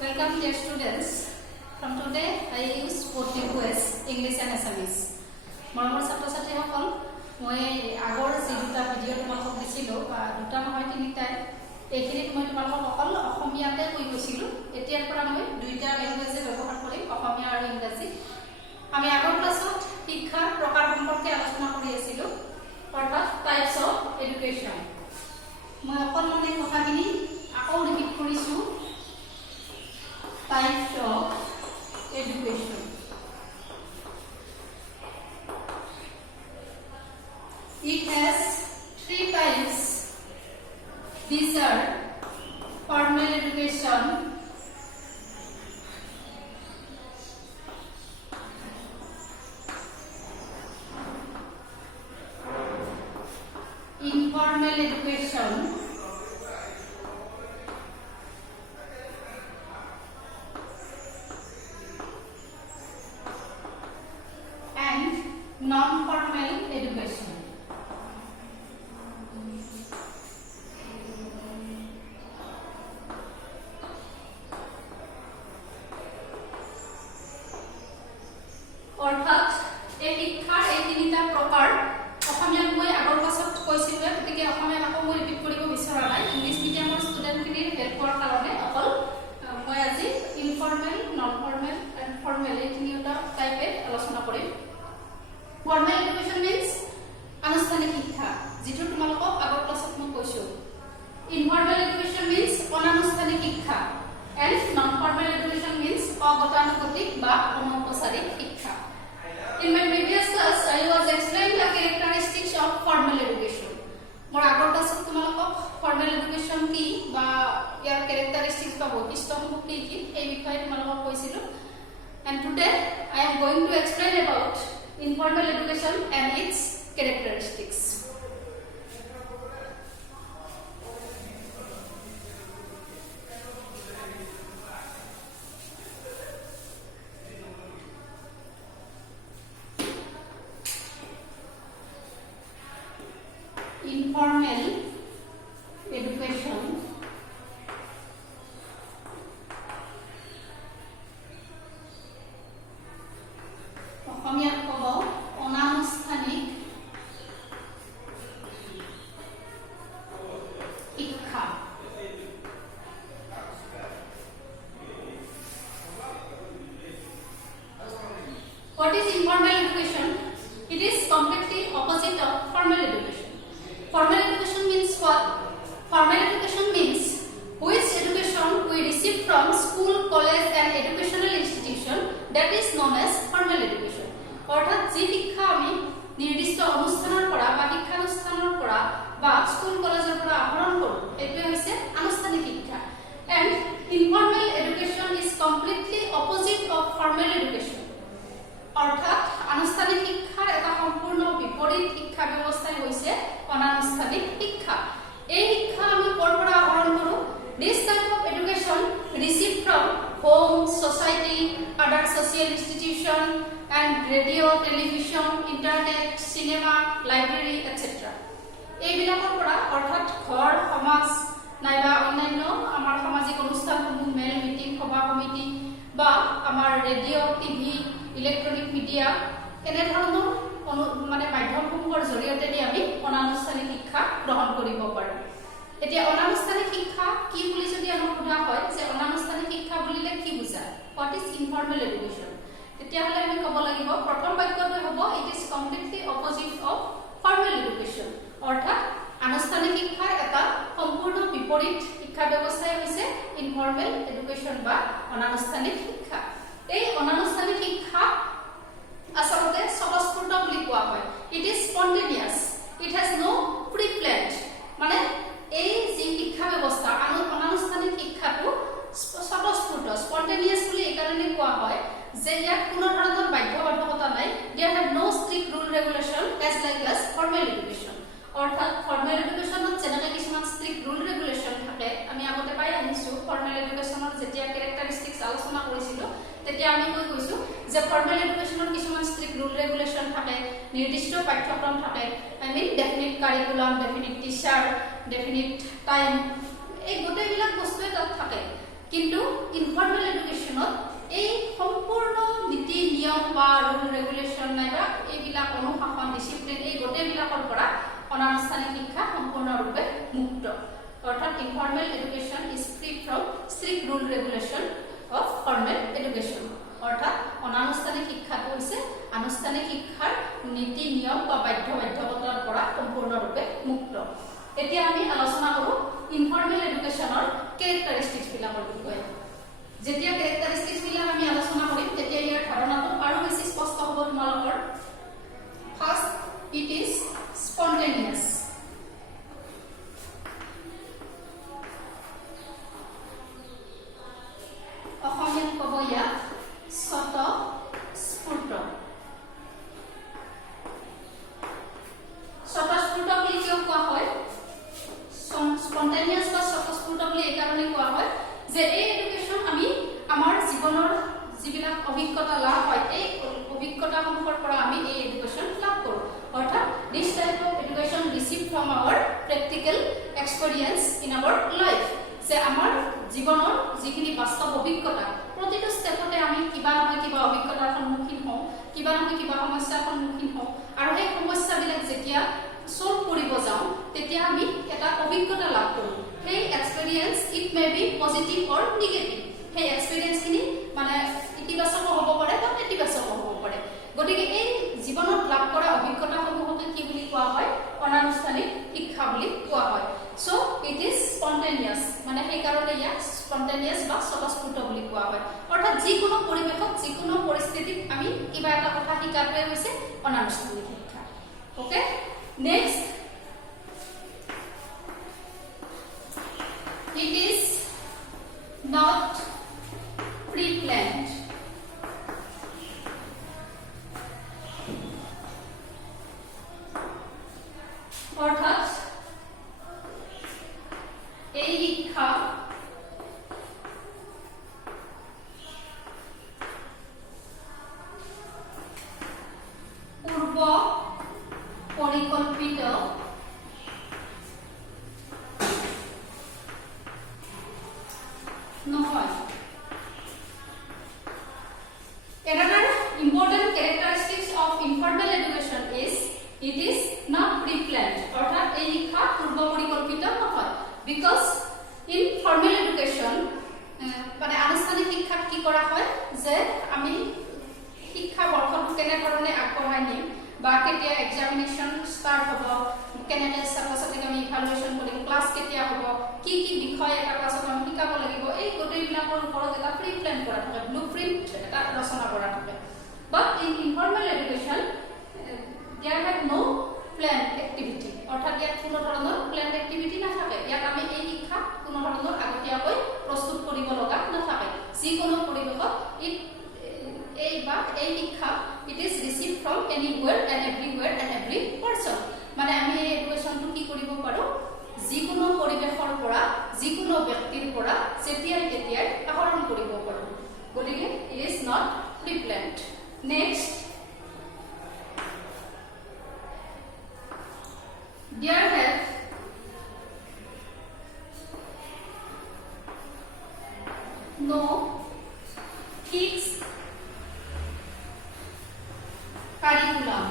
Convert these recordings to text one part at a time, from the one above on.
Welcome dear students. From today I use both languages English and Assamese. মৰমৰ ছাত্ৰ-ছাত্ৰীসকল মই আগৰ যে দুটা ভিডিঅ' তোমালোকক দিছিলোঁ বা দুটা নহয় তিনিটাই এইখিনিত মই তোমালোকক অকল অসমীয়াতে কৈ গৈছিলোঁ। এতিয়াৰ পৰা মই দুইটা লেংগুৱেজে ব্যৱহাৰ কৰিম, অসমীয়া আৰু ইংৰাজী। আমি আগৰ ক্লাছত শিক্ষাৰ প্ৰকাৰ সম্পৰ্কে আলোচনা কৰি আছিলোঁ, অৰ্থাৎ টাইপছ অফ এডুকেশ্যন। মই অকণমান কথাখিনি আকৌ ৰিপিট কৰিছোঁ। Types of education. It has three types. These are formal education, informal education, non-formal education. অর্থাৎ এই শিক্ষাৰ এই তিনিটা প্ৰকাৰ অসমীয়াত মই আগৰ ক্লাছত কৈছিলোঁ, গতিকে অসমীয়াত আকৌ মই ৰিপিট কৰিব বিচৰা নাই। ইংলিছ মিডিয়ামৰ ষ্টুডেণ্টখিনিৰ হেল্পৰ কাৰণে অকল মই আজি informal, non formal and formal এই তিনিটা টাইপে আলোচনা কৰিম। Formal education means আনুষ্ঠানিক শিক্ষা, যেটো তোমালোকক আগৰ ক্লাছত মই কৈছো। Informal education means অনানুষ্ঠানিক শিক্ষা and non-formal education means অগতানুগতিক বা অনৌপচাৰিক শিক্ষা। In my previous class I was explaining the characteristics of formal education. মোৰ আগৰ ক্লাছত তোমালোকক formal education কি বা ইয়াৰ characteristics বা বৈশিষ্ট্যসমূহ কি কি এই বিষয়ে তোমালোকক কৈছিলো। And today I am going to explain about informal education and its characteristics. Informal education অসমীয়াত ক'ব অনানুষ্ঠানিক শিক্ষা। What is informal education? It is completely opposite of formal education. Formal education means what? Formal education means which education we receive from school, college and educational institution, that is known as formal education. অর্থাৎ যে শিক্ষা আমি নিৰ্দিষ্ট অনুষ্ঠানৰ পৰা বা শিক্ষানুষ্ঠানৰ পৰা বা স্কুল কলেজৰ পৰা আহৰণ কৰোঁ, এইটো হৈছে আনুষ্ঠানিক শিক্ষা। And informal education is completely opposite of formal education. অর্থাৎ আনুষ্ঠানিক শিক্ষাৰ এটা সম্পূৰ্ণ বিপৰীত শিক্ষা ব্যৱস্থাই হৈছে অনানুষ্ঠানিক শিক্ষা। এই শিক্ষা আমি ক'ৰ পৰা আহৰণ কৰোঁ? This type of education received from home, society, other social institution and radio, television, internet, cinema, library, etc. এইবিলাকৰ পৰা অৰ্থাৎ ঘৰ, সমাজ নাইবা অন্যান্য আমাৰ সামাজিক অনুষ্ঠানসমূহ, মেল মিটিং, সভা সমিতি বা আমাৰ ৰেডিঅ', টিভি, ইলেক্ট্ৰনিক মিডিয়া এনেধৰণৰ মানে মাধ্যমসমূহৰ জৰিয়তে আমি অনানুষ্ঠানিক শিক্ষা গ্ৰহণ কৰিব পাৰোঁ। এতিয়া অনানুষ্ঠানিক শিক্ষা কি বুলি যদি আমাক সোধা হয় যে অনানুষ্ঠানিক শিক্ষা বুলিলে কি বুজায়, হোৱাট ইজ ইনফৰ্মেল এডুকেশ্যন, তেতিয়াহ'লে আমি ক'ব লাগিব প্ৰথম বাক্যটো হ'ব it is completely opposite of formal education. অৰ্থাৎ আনুষ্ঠানিক শিক্ষাৰ এটা সম্পূৰ্ণ বিপৰীত শিক্ষা ব্যৱস্থাই হৈছে ইনফৰ্মেল এডুকেশ্যন বা অনানুষ্ঠানিক শিক্ষা। এই অনানুষ্ঠানিক শিক্ষা আচলতে স্বতঃস্ফূৰ্ত বুলি কোৱা হয়। It is spontaneous, it has no preplanned. মানে এই যি শিক্ষা ব্যৱস্থা অনানুষ্ঠানিক শিক্ষাটো স্বতঃস্ফূৰ্ত, স্পন্টেনিয়াছ বুলি এইকাৰণে কোৱা হয় যে ইয়াত কোনো ধৰণৰ বাধ্যবাধকতা নাই। There have no strict rule regulation as like as formal education. অৰ্থাৎ ফৰ্মেল এডুকেশ্যনত যেনেকৈ কিছুমান ষ্ট্ৰিক্ট ৰুল ৰেগুলেশ্যন থাকে, আমি আগতে পাই আহিছোঁ। ফৰ্মেল এডুকেশ্যনত যেতিয়া কেৰেক্টাৰিষ্টিক্স আলোচনা কৰিছিলোঁ তেতিয়া আমি কৈ গৈছোঁ যে ফৰ্মেল এডুকেশ্যনত কিছুমান ষ্ট্ৰিক্ট ৰুল ৰেগুলেশ্যন থাকে, নিৰ্দিষ্ট পাঠ্যক্ৰম থাকে, I mean definite curriculum, definite teacher, definite time, এই গোটেইবিলাক বস্তুৱে তাত থাকে। কিন্তু ইনফৰ্মেল এডুকেশ্যনত এই সম্পূৰ্ণ নীতি নিয়ম বা ৰুল ৰেগুলেশ্যন নাইবা এইবিলাক অনুশাসন ডিসিপ্লিন এই গোটেইবিলাকৰ পৰা অনানুষ্ঠানিক শিক্ষা সম্পূৰ্ণৰূপে মুক্ত অৰ্থাৎ informal education is free from strict rule regulation of formal education অৰ্থাৎ অনানুষ্ঠানিক শিক্ষাটো হৈছে আনুষ্ঠানিক শিক্ষাৰ নীতি নিয়ম বা বাধ্যবাধকতাৰ পৰা সম্পূৰ্ণৰূপে মুক্ত এতিয়া আমি আলোচনা কৰো ইনফৰ্মেল এডুকেশ্যনৰ ক্যাৰেক্টাৰিষ্টিক্স বিলাকৰ বিষয়ে যেতিয়া ক্যাৰেক্টাৰিষ্টিক্স বিলাক আমি আলোচনা কৰিম তেতিয়া ইয়াৰ ধাৰণাটো আৰু বেছি স্পষ্ট হ'ব তোমালোকৰ ফাৰ্স্ট ইট ইজ স্পন্টেনিয়াছ অসমীয়াত ক'ব ইয়াক স্বতঃস্ফূৰ্ত স্বতঃস্ফূৰ্ত বুলি কিয় কোৱা হয় স্পন্টেনিয়াছ বা স্বতঃস্ফূৰ্ত বুলি এই কাৰণে কোৱা হয় যে এই এডুকেশ্যন আমি আমাৰ জীৱনৰ যিবিলাক অভিজ্ঞতা লাভ হয় এই অভিজ্ঞতাসমূহৰ পৰা আমি এই এডুকেশ্যন লাভ কৰোঁ অৰ্থাৎ this type of education receive from our practical experience in our life যে আমাৰ জীৱনৰ যিখিনি বাস্তৱ অভিজ্ঞতা প্ৰতিটো ষ্টেপতে আমি কিবা নহয় কিবা অভিজ্ঞতাৰ সন্মুখীন হওঁ কিবা নহয় কিবা সমস্যাৰ সন্মুখীন হওঁ আৰু এই সমস্যাবিলাক যেতিয়া সলভ কৰিব যাওঁ তেতিয়া আমি এটা অভিজ্ঞতা লাভ কৰোঁ সেই experience it may be positive or negative সেই এক্সপেৰিয়েন্সখিনি মানে ইতিবাচক হ'ব পাৰে বা নেতিবাচক হ'ব পাৰে গতিকে এই জীৱনত লাভ কৰা অভিজ্ঞতাসমূহকে কি বুলি কোৱা হয় অনানুষ্ঠানিক শিক্ষা বুলি কোৱা হয় সো ইট ইজ স্পন্টেনিয়াছ মানে সেই কাৰণে ইয়াক স্পন্টেনিয়াছ বা স্বতঃস্ফূৰ্ত বুলি কোৱা হয় অৰ্থাৎ যিকোনো পৰিৱেশত যিকোনো পৰিস্থিতিত আমি কিবা এটা কথা শিকাটোৱে হৈছে অনানুষ্ঠানিক শিক্ষা okay next it is not pre-planned অর্থাৎ এই শিক্ষা পূর্ব পরিকল্পিত নহয় another important characteristics of informal education is it is not pre-planned অর্থাৎ এই শিক্ষা পূর্ব পরিকল্পিত নহয় because in formal education মানে আনুষ্ঠানিক শিক্ষা কি কৰা হয় যে আমি শিক্ষা বৰ্ষটো কেনে ধৰণে আগবঢ়াই নিম বা কেতিয়া এক্সামিনেশন স্টাৰ্ট হ'ব কেনেকৈ ছাত্ৰ-ছাত্ৰীক আমি ইভালুৱেশ্যন কৰিম ক্লাছ কেতিয়া হ'ব কি কি বিষয় এটা ক্লাছত আমি শিকাব লাগিব এই গোটেইবিলাকৰ ওপৰত এটা প্ৰি প্ল্যান কৰা থাকে ব্লুপ্ৰিন্ট এটা ৰচনা কৰা থাকে but in informal education there have no planned activity অৰ্থাৎ ইয়াত কোনো ধৰণৰ প্ল্যান্ড এক্টিভিটি নাথাকে ইয়াত আমি এই শিক্ষা কোনো ধৰণৰ আগতীয়াকৈ প্ৰস্তুত কৰিব লগা নাথাকে যিকোনো পৰিৱেশত এই শিক্ষা it is received from anywhere and everywhere and every person মানে আমি এই এডুকেশ্যনটো কি কৰিব পাৰো যিকোনো পৰিৱেশৰ পৰা যিকোনো ব্যক্তিৰ পৰা যেতিয়াই তেতিয়াই আহৰণ কৰিব পাৰো গতিকে it is not pre-planned next there have no fixed curriculum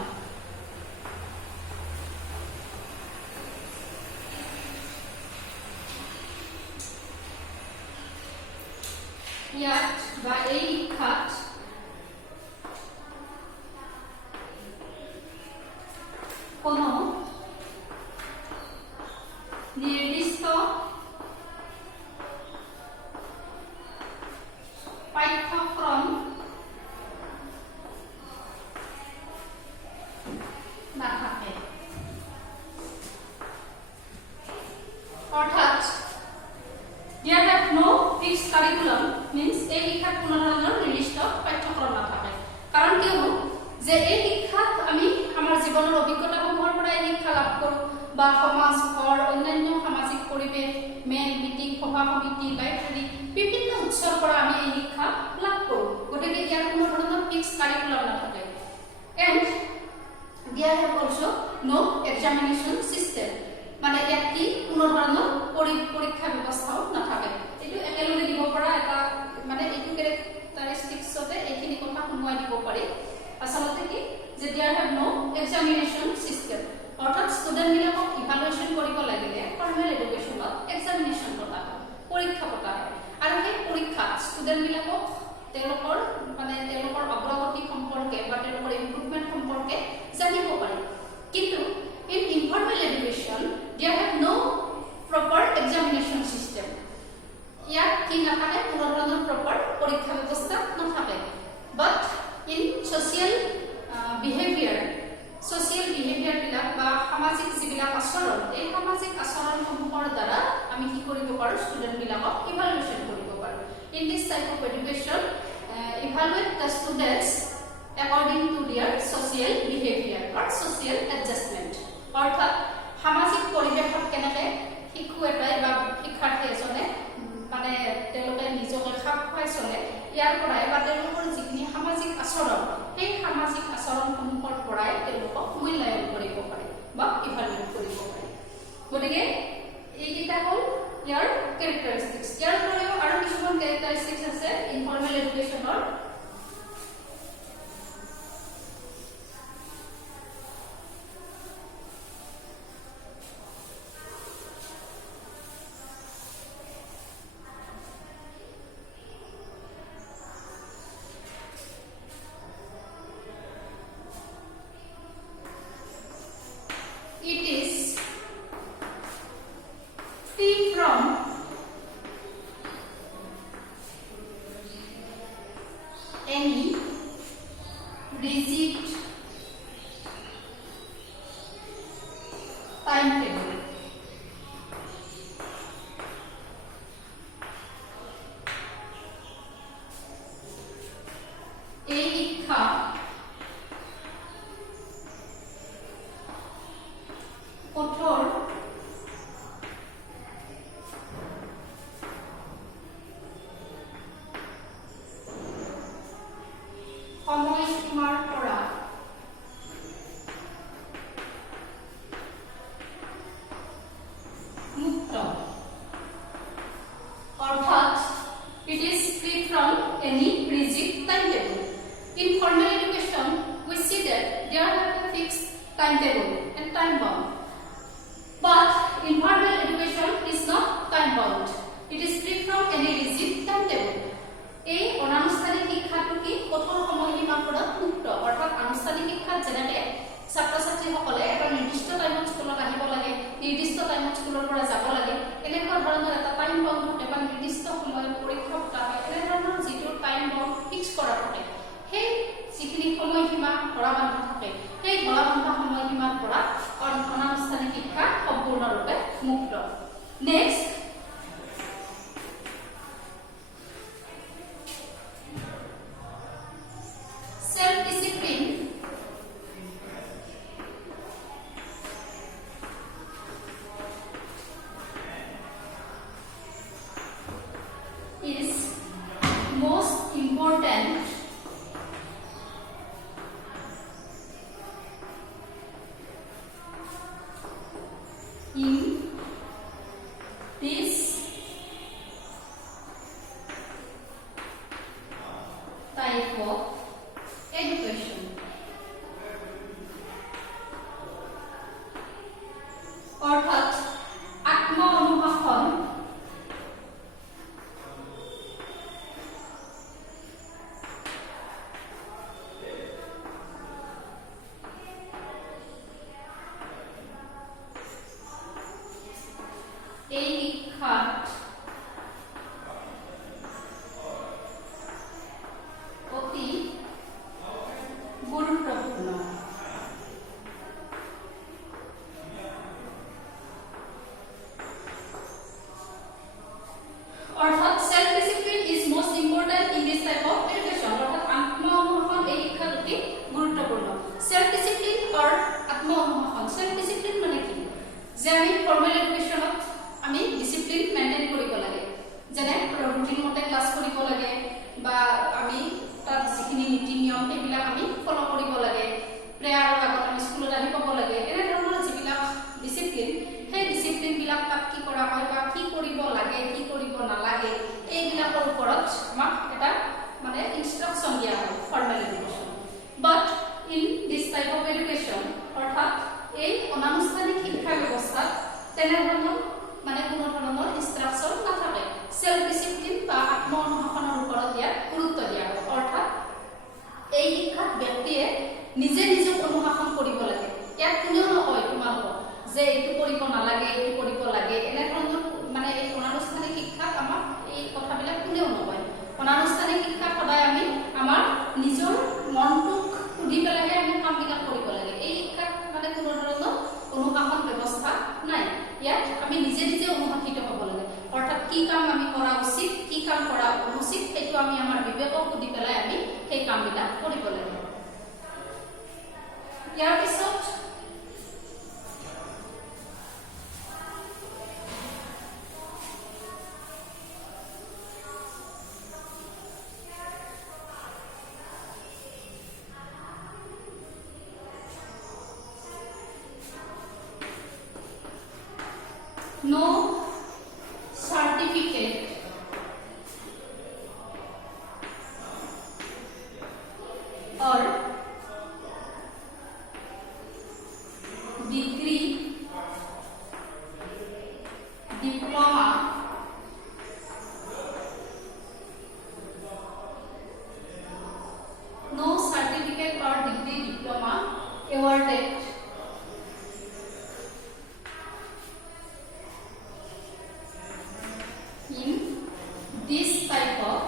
ইয়াত বা এই শিক্ষাত কোনো নিৰ্দিষ্ট পাঠ্যক্ৰম নাথাকে অৰ্থাৎ there have no fixed curriculum means এই শিক্ষাত কোনো ধৰণৰ নিৰ্দিষ্ট পাঠ্যক্ৰম নাথাকে কাৰণ কিয়নো যে এই শিক্ষাত আমি আমাৰ জীৱনৰ অভিজ্ঞতাসমূহৰ পৰা এই শিক্ষা লাভ কৰোঁ বা সমাজ ঘৰ অন্যান্য সামাজিক পৰিৱেশ মেল মিটিং সভা সমিতি লাইব্ৰেৰী বিভিন্ন উৎসৰ পৰা আমি এই শিক্ষা লাভ কৰোঁ গতিকে ইয়াৰ কোনো ধৰণৰ ফিক্সড কাৰিকুলাম নাথাকে and there have also no examination system মানে ইয়াত কি কোনো ধৰণৰ পৰীক্ষা ব্যৱস্থাও নাথাকে এইটো একেলগে দিব পৰা অগ্ৰগতি সম্পৰ্কে বা তেওঁলোকৰ ইমপ্ৰুভমেন্ট সম্পৰ্কে জানিব পাৰে কিন্তু in informal education they have no proper examination system ইয়াত কি নাথাকে কোনো ধৰণৰ প্ৰপাৰ পৰীক্ষা ব্যৱস্থা নাথাকে but in social behavior বিলাক বা সামাজিক যিবিলাক আচৰণ এই সামাজিক আচৰণসমূহৰ দ্বাৰা আমি কি কৰিব পাৰো ষ্টুডেন্ট বিলাকক ইভালুৱেচন কৰিব পাৰো in this type of education evaluate the students according to their social behavior or social adjustment অৰ্থাৎ সামাজিক পৰিৱেশত কেনেকৈ শিশু এটাই বা শিক্ষাৰ্থী এজনে মানে তেওঁলোকে নিজকে খাপ খুৱাই চলে ইয়াৰ পৰাই বা তেওঁলোকৰ যিখিনি সামাজিক আচৰণ সেই সামাজিক আচৰণসমূহৰ পৰাই তেওঁলোকক মূল্যায়ন কৰিব পাৰে বা ইভালুৱেট কৰিব পাৰে গতিকে এইকেইটা হ'ল ইয়াৰ কেৰেক্টাৰিষ্টিক্স ইয়াৰ উপৰিও আৰু কিছুমান কেৰেক্টাৰিষ্টিক্স আছে informal এডুকেশ্যনৰ It is free from any rigid timetable. এই শিক্ষা কঠোৰ সময়সীমাৰ পৰা মুক্ত অৰ্থাৎ it is free from any rigid timetable. In formal education we see that there are a fixed timetable and time bound. But informal education is not time bound. It is free from any rigid timetable. এই অনানুষ্ঠানিক শিক্ষাটো কি কঠোৰ সময়সীমাৰ পৰা মুক্ত অৰ্থাৎ আনুষ্ঠানিক শিক্ষাত যেনেকৈ ছাত্ৰ ছাত্ৰীসকলে এটা নিৰ্দিষ্ট টাইমত স্কুলত আহিব লাগে নিৰ্দিষ্ট টাইমত স্কুলৰ পৰা যাব লাগে এনেকুৱা ধৰণৰ এটা টাইম বাউণ্ড থাকে বা নিৰ্দিষ্ট সময়ত পৰীক্ষা পতা হয় এনেধৰণৰ যিটো টাইম বাউণ্ড ফিক্স কৰা থাকে সেই যিখিনি সময়সীমা ধৰা বন্ধা থাকে সেই ধৰা বন্ধা সময়সীমাৰ পৰা অনানুষ্ঠানিক শিক্ষা সম্পূৰ্ণৰূপে মুক্ত next self discipline is most important in this type of education. অর্থাৎ আত্ম অনুশাসন এই শিক্ষাত অতি উচিত কি কাম কৰা অনুচিত সেইটো আমি আমাৰ বিবেকক সুধি পেলাই আমি সেই কামবিলাক কৰিব লাগিব ইয়াৰ পিছত no certificate or degree diploma no certificate or degree diploma awarded in this type of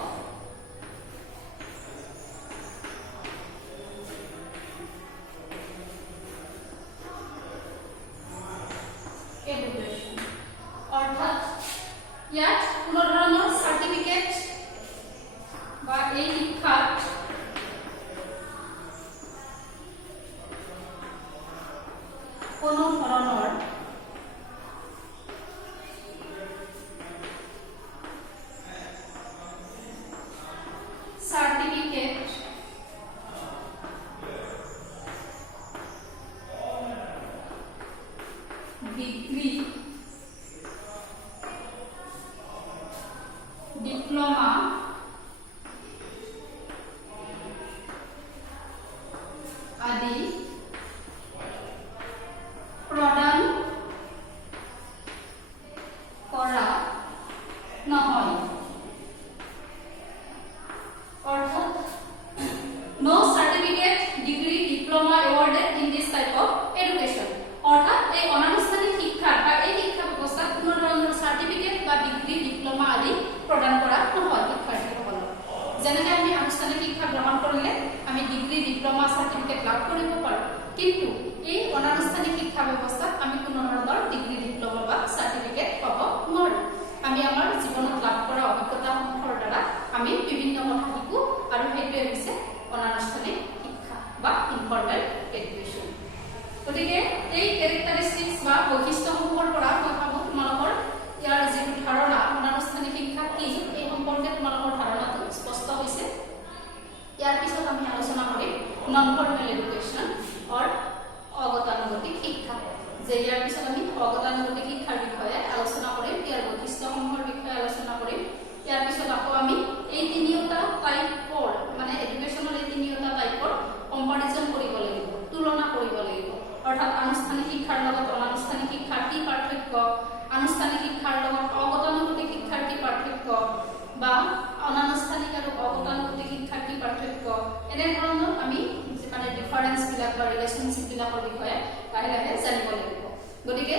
education অর্থাৎ ইয়াত কোনো ধৰণৰ সাৰ্টিফিকেট বা এই শিক্ষাত কোনো ধৰণৰ certificate degree diploma আদি প্ৰদান কৰা নহয় অর্থাৎ no certificate degree diploma awarded in this type of education অর্থাৎ এই অনানুষ্ঠানিক শিক্ষা বা এই শিক্ষা ব্যৱস্থাত কোনো ধৰণৰ সাৰ্টিফিকেট বা ডিগ্ৰী ডিপ্লোমা আদি প্ৰদান কৰা নহয় শিক্ষাৰ্থীসকলক যেনেকৈ আমি আনুষ্ঠানিক শিক্ষা গ্ৰহণ কৰিলে আমি ডিগ্ৰী ডিপ্লোমা সাৰ্টিফিকেট লাভ কৰিব পাৰোঁ কিন্তু এই অনানুষ্ঠানিক শিক্ষা ব্যৱস্থাত আমি কোনো ধৰণৰ ডিগ্ৰী ডিপ্লোমা বা সাৰ্টিফিকেট পাব নোৱাৰোঁ আমি আমাৰ জীৱনত লাভ কৰা অভিজ্ঞতাসমূহৰ দ্বাৰা আমি বিভিন্ন কথা শিকো আৰু সেইটোৱে হৈছে অনানুষ্ঠানিক শিক্ষা বা ইনফৰ্মেল এডুকেশ্যন গতিকে এই কেৰেক্টাৰিষ্টিক্স বা বৈশিষ্ট্যসমূহৰ পৰা মই ভাবোঁ তোমালোকৰ ইয়াৰ যিটো ধাৰণা অনানুষ্ঠানিক শিক্ষা কি এই সম্পৰ্কে তোমালোকৰ ধাৰণাটো স্পষ্ট হৈছে ইয়াৰ পিছত আমি আলোচনা কৰিম নন ফৰ্মেল এডুকেশ্যন অৰ অগতানুগতিক শিক্ষা যে ইয়াৰ পিছত আমি অগতানুগতিক শিক্ষাৰ বিষয়ে আলোচনা কৰিম ইয়াৰ বৈশিষ্ট্যসমূহৰ বিষয়ে আলোচনা কৰিম ইয়াৰ পিছত আকৌ আমি এই তিনিওটা টাইপৰ মানে এডুকেশ্যনৰ এই তিনিওটা টাইপৰ কম্পাৰিজন কৰিব লাগিব তুলনা কৰিব লাগিব অৰ্থাৎ আনুষ্ঠানিক শিক্ষাৰ লগত অনানুষ্ঠানিক শিক্ষাৰ কি পাৰ্থক্য আনুষ্ঠানিক শিক্ষাৰ লগত অগতানুগতিক শিক্ষাৰ কি পাৰ্থক্য বা অনানুষ্ঠানিক আৰু অগতানুগতিক শিক্ষাৰ কি পাৰ্থক্য এনে ধৰণৰ আমি মানে ডিফাৰেন্স বিলাক বা ৰিলেশনশ্বিপ বিলাকৰ বিষয়ে লাহে লাহে জানিব লাগিব গতিকে